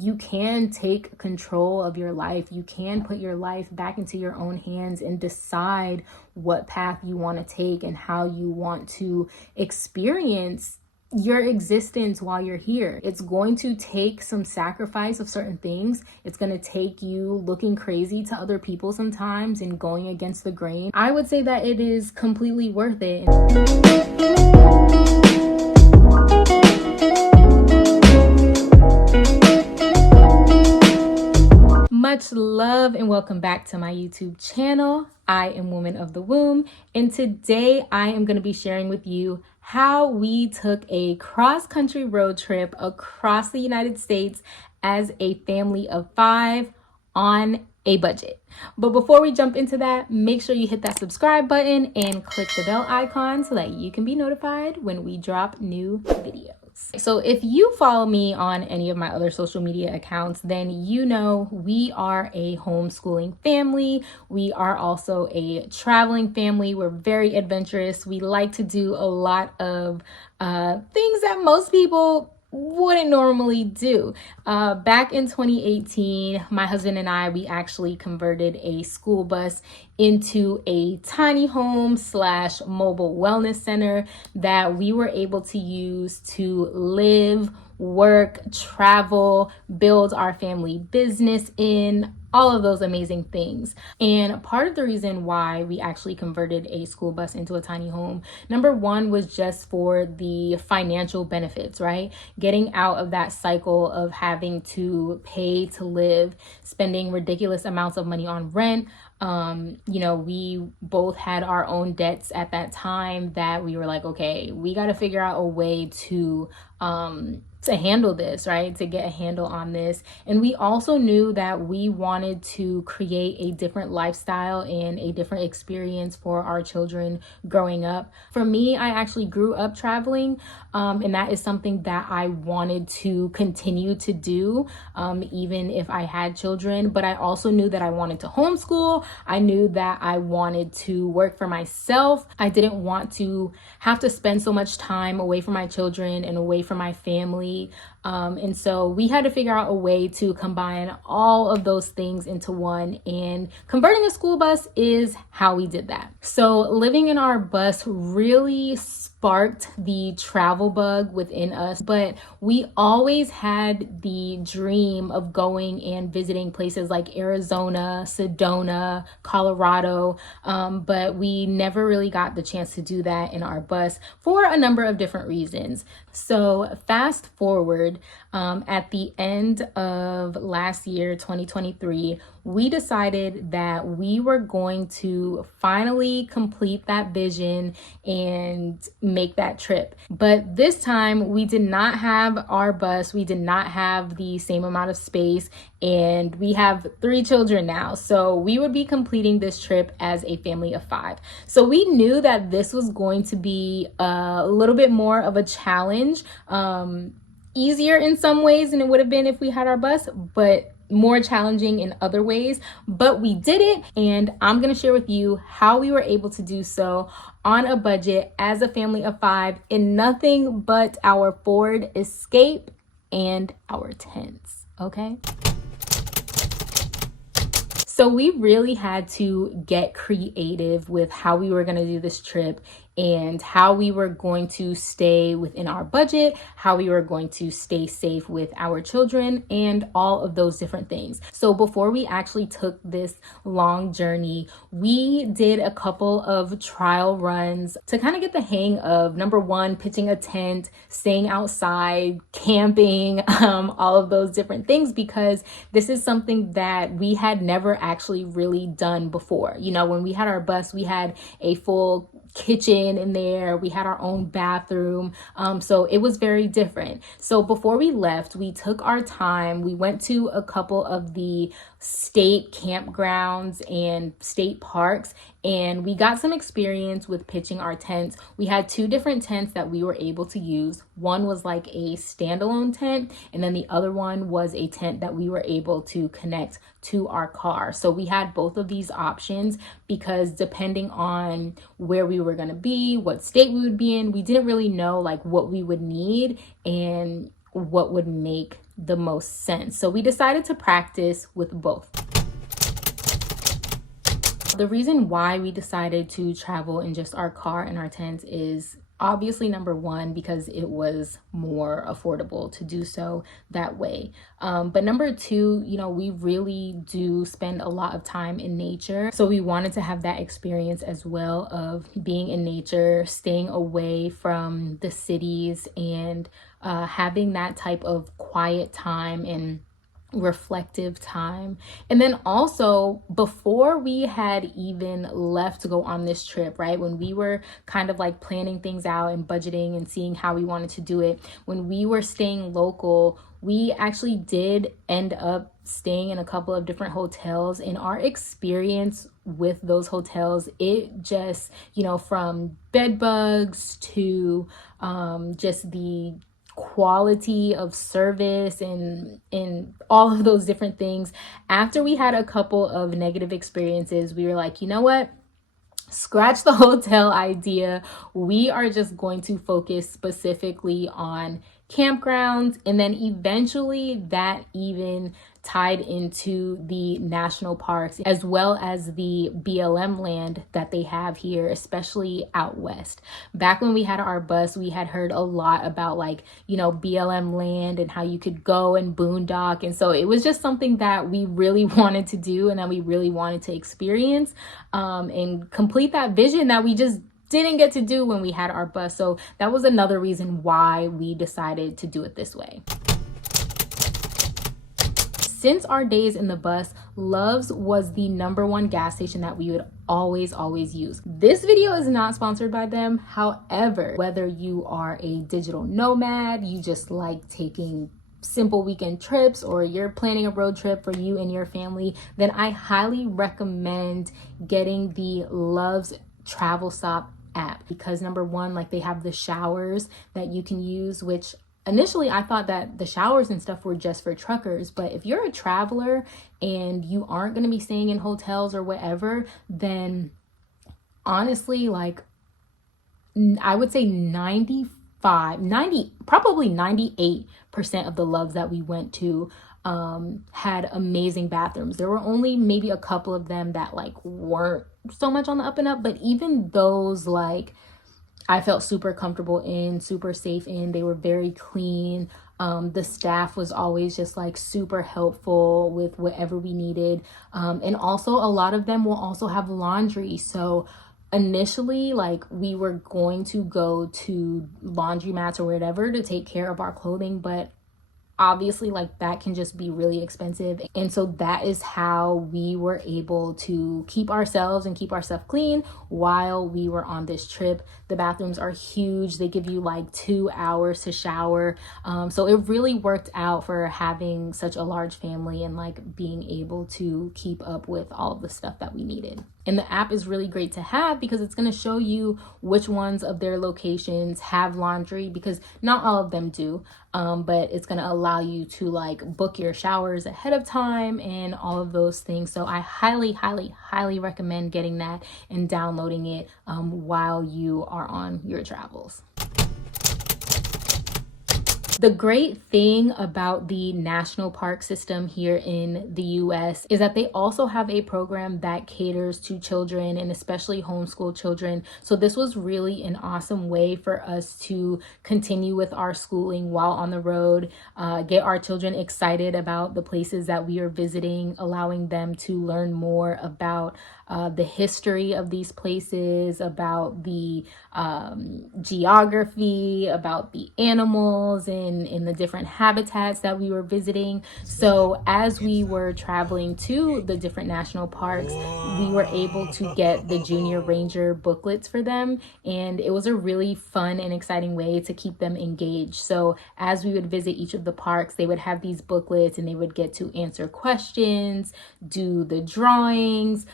you can take control of your life. You can put your life back into your own hands and decide what path you want to take and how you want to experience your existence while you're here. It's going to take some sacrifice of certain things. It's going to take you looking crazy to other people sometimes and going against the grain. I would say that it is completely worth it. Much love and welcome back to my YouTube channel. I am Woman of the Womb, and today I am going to be sharing with you how we took a cross-country road trip across the United States as a family of 5 on a budget. But before we jump into that, make sure you hit that subscribe button and click the bell icon so that you can be notified when we drop new videos. So if you follow me on any of my other social media accounts, then you know we are a homeschooling family. We are also a traveling family. We're very adventurous. We like to do a lot of things that most people wouldn't normally do. Back in 2018, my husband and I, we actually converted a school bus into a tiny home / mobile wellness center that we were able to use to live, work, travel, build our family business in, all of those amazing things. And part of the reason why we actually converted a school bus into a tiny home, number one, was just for the financial benefits, right? Getting out of that cycle of having to pay to live, spending ridiculous amounts of money on rent. We both had our own debts at that time that we were like, okay, we got to figure out a way to handle this, right? To get a handle on this. And we also knew that we wanted to create a different lifestyle and a different experience for our children growing up. For me, I actually grew up traveling, and that is something that I wanted to continue to do, even if I had children. But I also knew that I wanted to homeschool. I knew that I wanted to work for myself. I didn't want to have to spend so much time away from my children and away from my family. And so we had to figure out a way to combine all of those things into one, and converting a school bus is how we did that. So living in our bus really sparked the travel bug within us, but we always had the dream of going and visiting places like Arizona, Sedona, Colorado, but we never really got the chance to do that in our bus for a number of different reasons. So fast forward, at the end of last year, 2023, we decided that we were going to finally complete that vision and make that trip. But this time we did not have our bus. We did not have the same amount of space, and we have 3 children now. So we would be completing this trip as a family of 5. So we knew that this was going to be a little bit more of a challenge, easier in some ways than it would have been if we had our bus, but more challenging in other ways. But we did it, and I'm going to share with you how we were able to do so on a budget as a family of 5 in nothing but our Ford Escape and our tents, okay? So we really had to get creative with how we were going to do this trip and how we were going to stay within our budget, how we were going to stay safe with our children, and all of those different things. So before we actually took this long journey, we did a couple of trial runs to kind of get the hang of, number one, pitching a tent, staying outside, camping, all of those different things, because this is something that we had never actually really done before. You know, when we had our bus, we had a full kitchen in there, we had our own bathroom, so it was very different. So before we left, we took our time. We went to a couple of the state campgrounds and state parks, and we got some experience with pitching our tents. We had 2 different tents that we were able to use. One was like a standalone tent, and then the other one was a tent that we were able to connect to our car. So we had both of these options because depending on where we were going to be, what state we would be in, we didn't really know like what we would need and what would make the most sense. So we decided to practice with both. The reason why we decided to travel in just our car and our tents is obviously number one, because it was more affordable to do so that way. But number two, we really do spend a lot of time in nature. So we wanted to have that experience as well of being in nature, staying away from the cities, and having that type of quiet time and reflective time. And then also, before we had even left to go on this trip, right, when we were kind of like planning things out and budgeting and seeing how we wanted to do it, when we were staying local, we actually did end up staying in a couple of different hotels. And our experience with those hotels, it just, from bed bugs to just the quality of service and all of those different things. After we had a couple of negative experiences, we were like, you know what? Scratch the hotel idea. We are just going to focus specifically on campgrounds. And then eventually that even tied into the national parks, as well as the BLM land that they have here, especially out west. Back when we had our bus, we had heard a lot about BLM land and how you could go and boondock. And so it was just something that we really wanted to do and that we really wanted to experience and complete that vision that we just didn't get to do when we had our bus. So that was another reason why we decided to do it this way. Since our days in the bus, Love's was the number one gas station that we would always use. This video is not sponsored by them. However, whether you are a digital nomad, you just like taking simple weekend trips, or you're planning a road trip for you and your family, then I highly recommend getting the Love's Travel Stop app, because number one, they have the showers that you can use, which initially I thought that the showers and stuff were just for truckers, but if you're a traveler and you aren't going to be staying in hotels or whatever, then honestly, I would say 98% of the Loves that we went to had amazing bathrooms. There were only maybe a couple of them that weren't so much on the up and up, but even those I felt super comfortable in, super safe in. They were very clean. The staff was always just super helpful with whatever we needed. And also a lot of them will also have laundry. So initially, we were going to go to laundromats or whatever to take care of our clothing, but obviously that can just be really expensive. And so that is how we were able to keep ourselves and keep our stuff clean while we were on this trip. The bathrooms are huge. They give you 2 hours to shower. So it really worked out for having such a large family and being able to keep up with all of the stuff that we needed. And the app is really great to have because it's going to show you which ones of their locations have laundry, because not all of them do. But it's going to allow you to book your showers ahead of time and all of those things. So I highly recommend getting that and downloading it while you are on your travels. The great thing about the national park system here in the US is that they also have a program that caters to children, and especially homeschool children. So this was really an awesome way for us to continue with our schooling while on the road, get our children excited about the places that we are visiting, allowing them to learn more about the history of these places, about the geography, about the animals, and in the different habitats that we were visiting. So as we were traveling to the different national parks, we were able to get the Junior Ranger booklets for them, and it was a really fun and exciting way to keep them engaged. So as we would visit each of the parks, they would have these booklets and they would get to answer questions, do the drawings,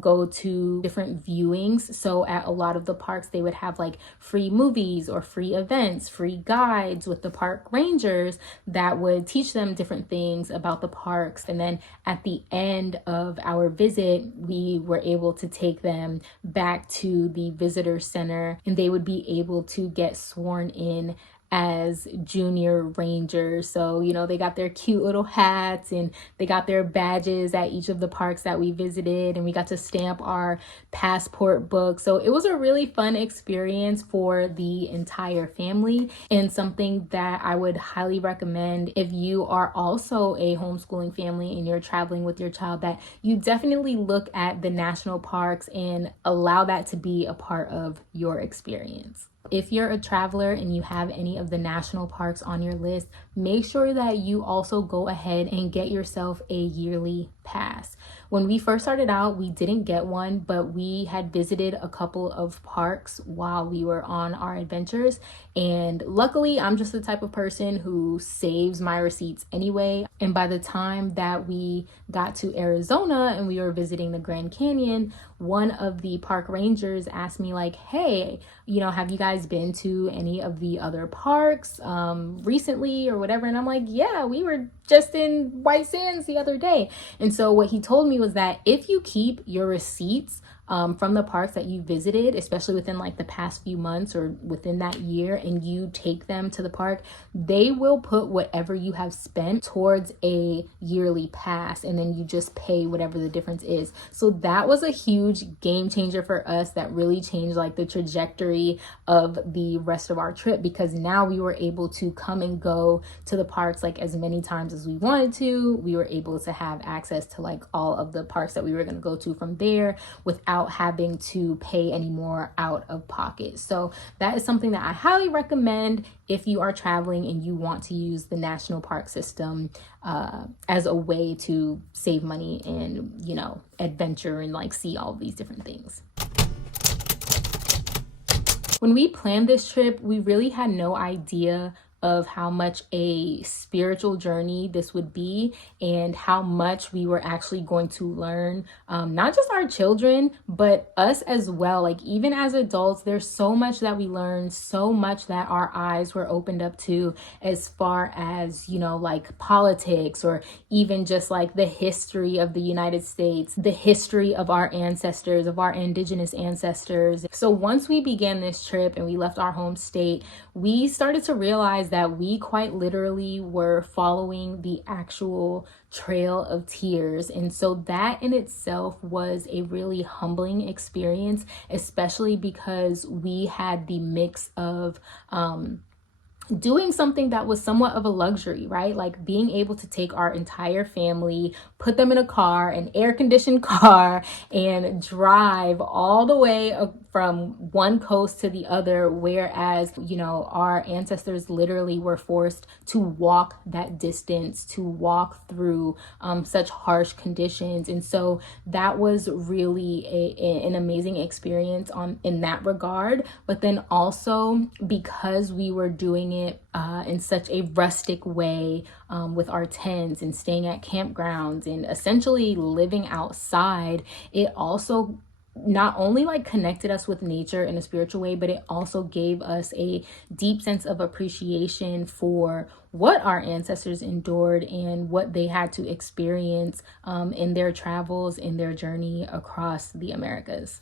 go to different viewings. So at a lot of the parks, they would have free movies or free events, free guides with the park rangers that would teach them different things about the parks. And then at the end of our visit, we were able to take them back to the visitor center, and they would be able to get sworn in as junior rangers. So, they got their cute little hats and they got their badges at each of the parks that we visited, and we got to stamp our passport book. So it was a really fun experience for the entire family, and something that I would highly recommend if you are also a homeschooling family and you're traveling with your child, that you definitely look at the national parks and allow that to be a part of your experience. If you're a traveler and you have any of the national parks on your list, make sure that you also go ahead and get yourself a yearly pass. When we first started out, we didn't get one, but we had visited a couple of parks while we were on our adventures. And luckily, I'm just the type of person who saves my receipts anyway. And by the time that we got to Arizona and we were visiting the Grand Canyon, one of the park rangers asked me like, hey, have you guys been to any of the other parks recently or whatever? And I'm like, yeah, we were just in White Sands the other day. And so what he told me was that if you keep your receipts from the parks that you visited, especially within like the past few months or within that year, and you take them to the park, they will put whatever you have spent towards a yearly pass, and then you just pay whatever the difference is. So that was a huge game changer for us that really changed like the trajectory of the rest of our trip, because now we were able to come and go to the parks like as many times as we wanted to. We were able to have access to like all of the parks that we were going to go to from there without having to pay any more out of pocket. So that is something that I highly recommend if you are traveling and you want to use the national park system as a way to save money and, adventure and like see all of these different things. When we planned this trip, we really had no idea of how much a spiritual journey this would be and how much we were actually going to learn, not just our children, but us as well. Like even as adults, there's so much that we learned, so much that our eyes were opened up to as far as, like politics, or even just like the history of the United States, the history of our ancestors, of our indigenous ancestors. So once we began this trip and we left our home state, we started to realize that we quite literally were following the actual trail of tears. And so that in itself was a really humbling experience, especially because we had the mix of doing something that was somewhat of a luxury, right? Like being able to take our entire family, put them in a car, an air-conditioned car, and drive all the way from one coast to the other, whereas, our ancestors literally were forced to walk that distance, to walk through such harsh conditions. And so that was really an amazing experience in that regard. But then also because we were doing it in such a rustic way, with our tents and staying at campgrounds and essentially living outside, it also not only like connected us with nature in a spiritual way, but it also gave us a deep sense of appreciation for what our ancestors endured and what they had to experience in their travels, in their journey across the Americas.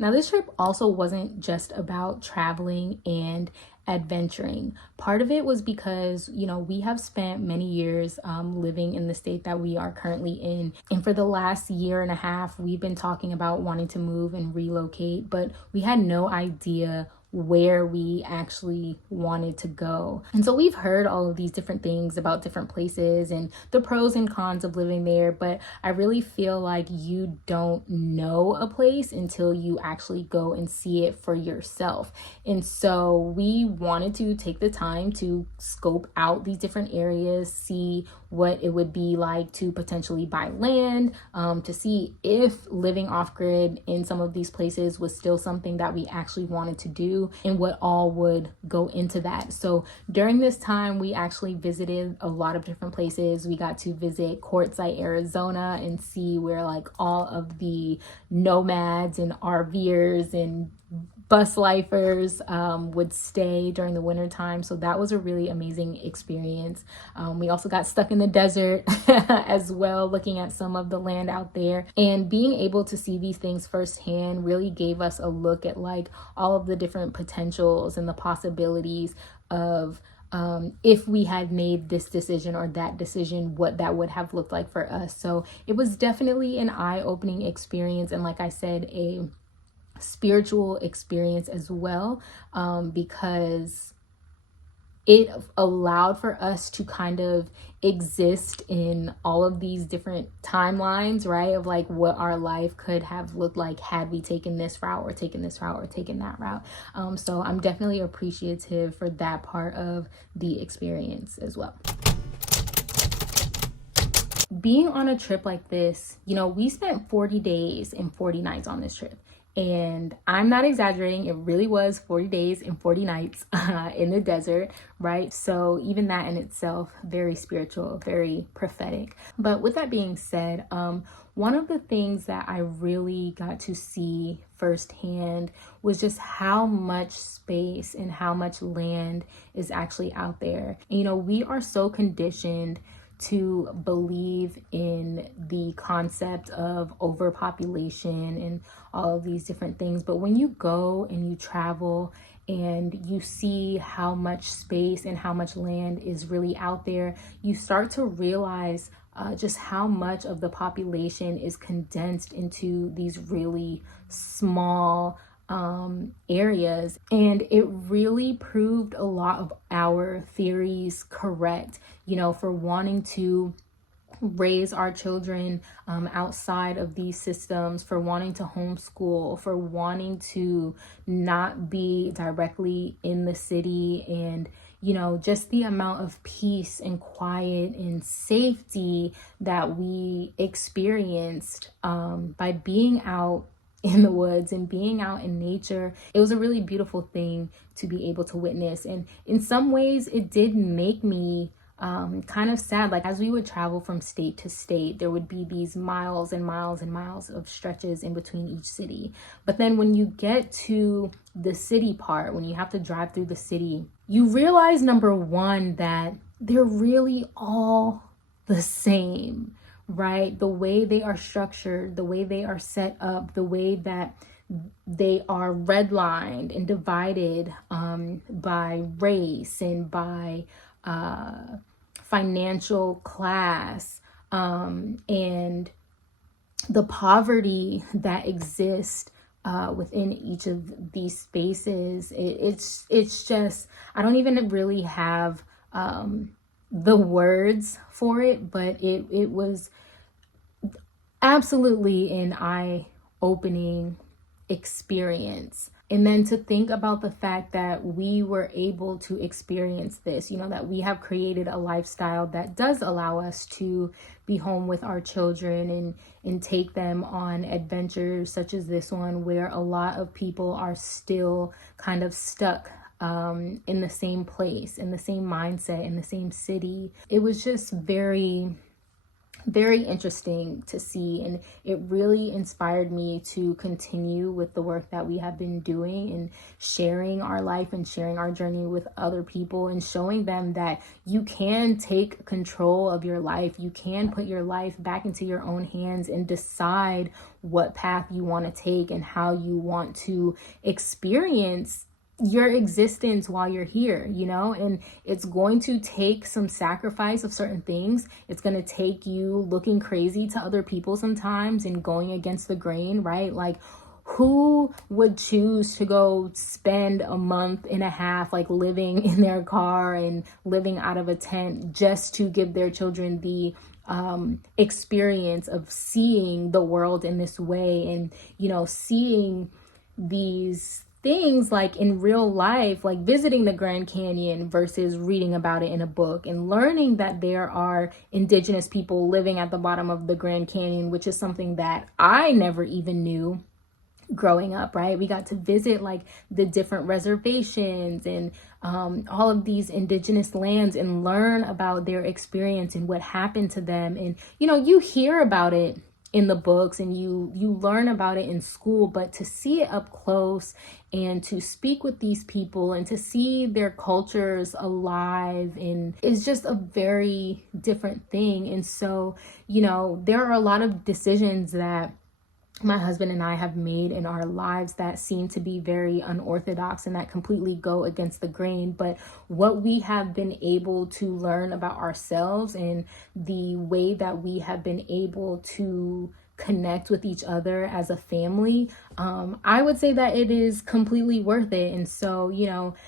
Now, this trip also wasn't just about traveling and adventuring. Part of it was because, we have spent many years living in the state that we are currently in. And for the last year and a half, we've been talking about wanting to move and relocate, but we had no idea where we actually wanted to go. And so we've heard all of these different things about different places and the pros and cons of living there, but I really feel like you don't know a place until you actually go and see it for yourself. And so we wanted to take the time to scope out these different areas, see what it would be like to potentially buy land, to see if living off grid in some of these places was still something that we actually wanted to do, and what all would go into that. So during this time, we actually visited a lot of different places. We got to visit Quartzsite, Arizona, and see where like all of the nomads and RVers and bus lifers would stay during the winter time. So that was a really amazing experience. We also got stuck in the desert as well, looking at some of the land out there, and being able to see these things firsthand really gave us a look at like all of the different potentials and the possibilities of if we had made this decision or that decision, what that would have looked like for us. So it was definitely an eye-opening experience, and like I said, a spiritual experience as well, because it allowed for us to kind of exist in all of these different timelines, right? Of like what our life could have looked like had we taken this route or taken this route or taken that route. So I'm definitely appreciative for that part of the experience as well. Being on a trip like this, you know, we spent 40 days and 40 nights on this trip. And I'm not exaggerating, it really was 40 days and 40 nights in the desert, right? So even that in itself, very spiritual, very prophetic. But with that being said, one of the things that I really got to see firsthand was just how much space and how much land is actually out there. And, you know, we are so conditioned to believe in the concept of overpopulation and all of these different things. But when you go and you travel and you see how much space and how much land is really out there, you start to realize just how much of the population is condensed into these really small areas. And it really proved a lot of our theories correct, you know, for wanting to raise our children outside of these systems, for wanting to homeschool, for wanting to not be directly in the city, and you know, just the amount of peace and quiet and safety that we experienced by being out in the woods and being out in nature. It was a really beautiful thing to be able to witness. And in some ways it did make me kind of sad. Like as we would travel from state to state, there would be these miles and miles and miles of stretches in between each city. But then when you get to the city part, when you have to drive through the city, you realize, number one, that they're really all the same, right? The way they are structured, the way they are set up, the way that they are redlined and divided by race and by financial class, and the poverty that exists within each of these spaces. It's just, I don't even really have the words for it, but it was absolutely an eye-opening experience. And then to think about the fact that we were able to experience this, you know, that we have created a lifestyle that does allow us to be home with our children and take them on adventures such as this one, where a lot of people are still kind of stuck in the same place, in the same mindset, in the same city. It was just very interesting to see, and it really inspired me to continue with the work that we have been doing and sharing our life and sharing our journey with other people and showing them that you can take control of your life. You can put your life back into your own hands and decide what path you want to take and how you want to experience your existence while you're here, you know. And it's going to take some sacrifice of certain things. It's going to take you looking crazy to other people sometimes and going against the grain, right? Like, who would choose to go spend a month and a half like living in their car and living out of a tent just to give their children the experience of seeing the world in this way, and you know, seeing these things like in real life, like visiting the Grand Canyon versus reading about it in a book, and learning that there are indigenous people living at the bottom of the Grand Canyon, which is something that I never even knew growing up, right? We got to visit like the different reservations and all of these indigenous lands and learn about their experience and what happened to them. And, you know, you hear about it in the books and you learn about it in school, but to see it up close and to speak with these people and to see their cultures alive and is just a very different thing. And so, there are a lot of decisions that my husband and I have made in our lives that seem to be very unorthodox and that completely go against the grain. But what we have been able to learn about ourselves and the way that we have been able to connect with each other as a family, I would say that it is completely worth it. And so,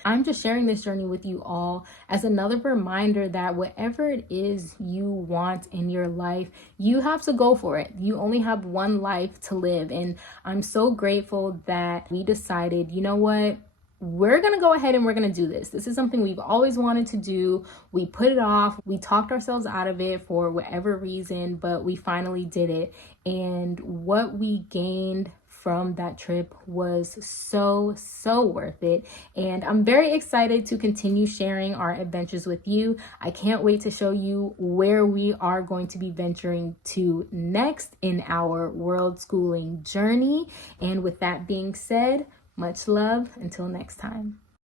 I'm just sharing this journey with you all as another reminder that whatever it is you want in your life, you have to go for it. You only have one life to live. And I'm so grateful that we decided, you know what? We're going to go ahead and we're going to do this. This is something we've always wanted to do. We put it off. We talked ourselves out of it for whatever reason, but we finally did it. And what we gained from that trip was so worth it. And I'm very excited to continue sharing our adventures with you. I can't wait to show you where we are going to be venturing to next in our world schooling journey. And with that being said, much love. Until next time.